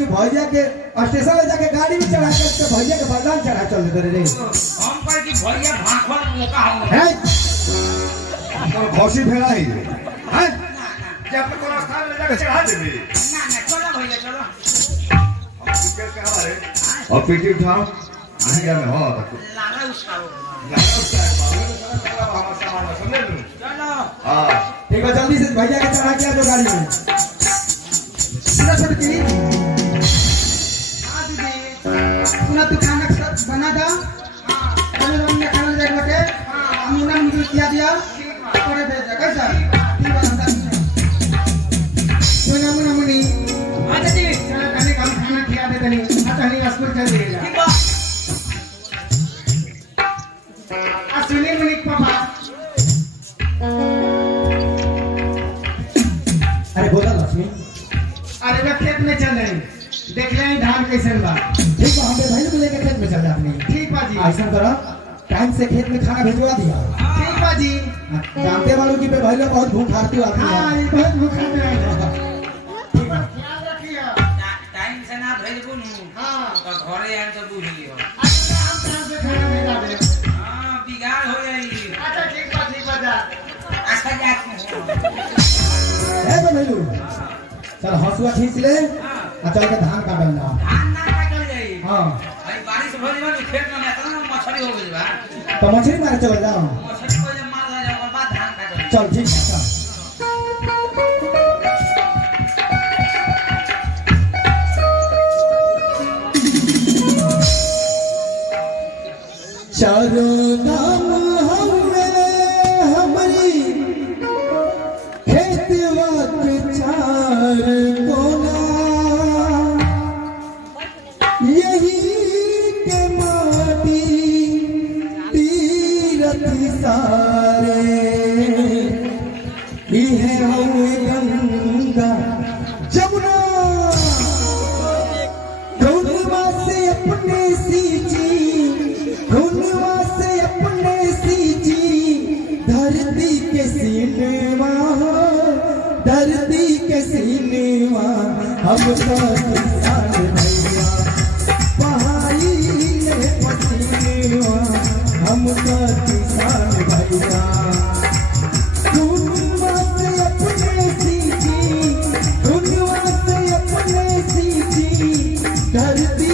कि भैया के स्टेशन ले जाके गाड़ी में चढ़ा के भैया के बरदान चढ़ा चल देते रे। हम पर कि भैया भाखल मौका हो है और खौसी फेरा ही है जब को रास्ता ले जाके चढ़ा देबे ना चलो भैया चलो हम टिकट कहां है और पीटी उठाओ नहीं क्या में हो तक लाला उसका हो हमारा सामान समझ लो चलो हां ठीक है जल्दी से भैया के चढ़ा के आ जाओ गाड़ी में। सुना छोटकी हाँ दीदी सुना तू खाना बना दो चलो हमने खाना देख लगे अमीना मुझे किया दिया थोड़े भेज दे कैसा ठीक बात है सुना मुना मुनी हां दीदी चलो कने काम खाना खिला दे तनी हटनी स्कूल चल देगा ठीक बा आ सुनी मुनी पापा अरे बोला लक्ष्मी। अरे मैं खेत में चल रही देख ले धान कैसन बा ठीक है हम भाई को लेके खेत में चल जा अपने। ठीक बा जी ऐसा करो टाइम से खेत में खाना भिजवा दिया। ठीक बा जी जानते वालों की भाई लोग बहुत भूख हारती आती हाँ है। ये बहुत भूखा है ठीक बा ख्याल रखियो टाइम से ना भेज बोलू हाँ तो घरे आए तो बुझियो अच्छा हम कहाँ से खाना में डाले हां बिगाड़ हो जाई अच्छा ठीक बा जा अच्छा जा है तो भैलू चल हंसुआ खींच ले और चल के धान काटल जा। धान ना काटल जाई हाँ अरे बारिश भइल बा तो खेत में इतना मछली हो गइल बा तो मछली मारे चल जाओ। मछली को जब मार जाए ओकर बाद धान काटल चल ठीक है चल। चारों नाम हमारी खेतवा के चार कोना यही के माटी तीरथ सारे इहे हम गंगा जमुना खूनवा से अपने सींची खूनवा से अपने सींची धरती के सीनेवा धरती के सीनेवा हम तो किसान भैया पहाड़ी में पसीनेवा हम तो किसान भैया खूनवा से अपने सींची खूनवा से अपने सींची धरती